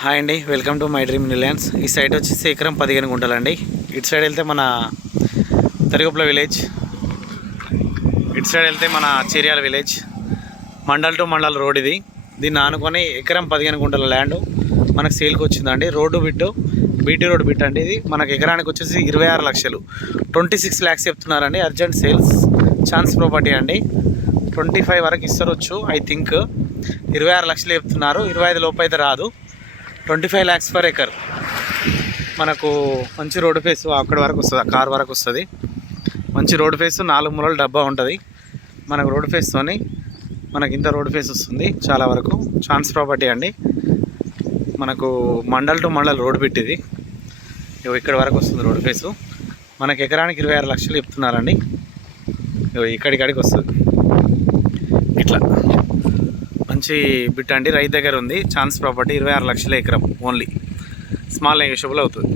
Hi అండి, welcome to my dream న్యూల్యాండ్స్. ఈ side వచ్చేసి ఎకరం 15 గుంటలండి. ఇటు సైడ్ వెళ్తే మన తరిగొప్పల విలేజ్, ఇటు సైడ్ వెళ్తే మన Cheryal village. Mandal to mandal road ఇది. దీన్ని ఆనుకొని ఎకరం 15 గుంటల ల్యాండ్ మనకు సేల్కి వచ్చిందండి. Road bit BT road bit అండి. ఇది మనకు ఎకరానికి వచ్చేసి 26 లక్షలు, 26 lakhs చెప్తున్నారండి. అర్జెంట్ సేల్స్, ఛాన్స్ ప్రాపర్టీ అండి. 25 వరకు ఇస్తారు ఐ థింక్. 26 లక్షలు చెప్తున్నారు. 25 లోపు అయితే రాదు. 25 lakhs per acre. మనకు మంచి రోడ్ ఫేస్ అక్కడి వరకు వస్తుంది, కార్ వరకు వస్తుంది. మంచి రోడ్ ఫేస్, 4 మూలల డబ్బా ఉంటుంది మనకు. రోడ్ ఫేస్తోని మనకి ఇంత రోడ్ ఫేస్ వస్తుంది చాలా వరకు. ఛాన్స్ ప్రాపర్టీ అండి. మనకు మండల్ టు మండల్ రోడ్ పెట్టింది. ఇక్కడ వరకు వస్తుంది రోడ్ ఫేసు. మనకి ఎకరానికి 26 లక్షలు చెప్తున్నారండి. ఇక్కడికి వస్తుంది ఇట్లా మంచి బిట్ అండి. రైతు దగ్గర ఉంది. ఛాన్స్ ప్రాపర్టీ 26 లక్షల ఎకరం ఓన్లీ. స్మాల్ నెగోషియబుల్ అవుతుంది.